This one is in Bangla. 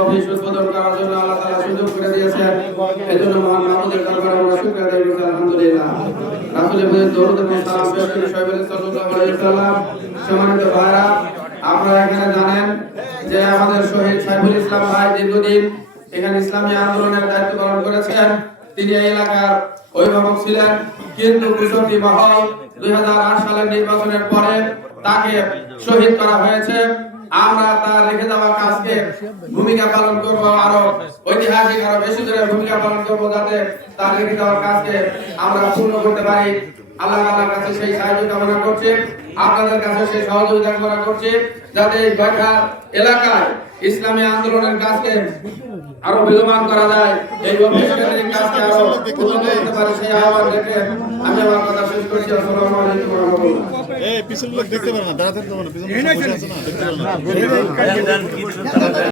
অফিস উদ্বোধন করার জন্য আল্লাহ তাআলা সুযোগ করে দিয়েছেন। এজন্য মহান মাহমুদের দরবারে আমরা শুকরিয়া আদায় করছি আলহামদুলিল্লাহ। রাসূলের প্রতি দরুদ এবং সালাম পেশ করি সাল্লাল্লাহু আলাইহি ওয়াসাল্লাম। সম্মানিত ভাইরা, আপনারা এখানে জানেন যে আমাদের শহীদ সাইফুল ইসলাম ভাই দীর্ঘদিন এখানে ইসলামী আন্দোলনের দায়িত্ব পালন করেছেন। তিনি এই এলাকার অভিভাবক ছিলেন, কিন্তু কুশলী মহল 2008 সালের নির্বাচনের পরে তাকে শহীদ করা হয়েছে। আমরা তার রেখে যাওয়া কাজকে ভূমিকা পালন করব, আরো ঐতিহাসিক আরো বেশি করে ভূমিকা পালন করব, যাতে তার রেখে যাওয়া কাজকে আমরা পূর্ণ করতে পারি। আল্লাহ তাআলার কাছে সেই সাহায্য কামনা করছি, আপনাদের কাছে সেই সহযোগিতা কামনা করছি, যাতে এই গয়ঠার এলাকায় ইসলামী আন্দোলনের কাজকে আরো বিদ্যমান করা যায়, এই অভিযানের কাজকে আরো উন্নত করতে পারে, সেই আহ্বান রেখে আমি আমার কথা শেষ করছি। আসসালামু আলাইকুম ওয়া রাহমাতুল্লাহ। এই পিছন লোক দেখতে পারে না, দাঁড়াতে পারে না, পিছন বসে আছে না, দেখতে পারে না।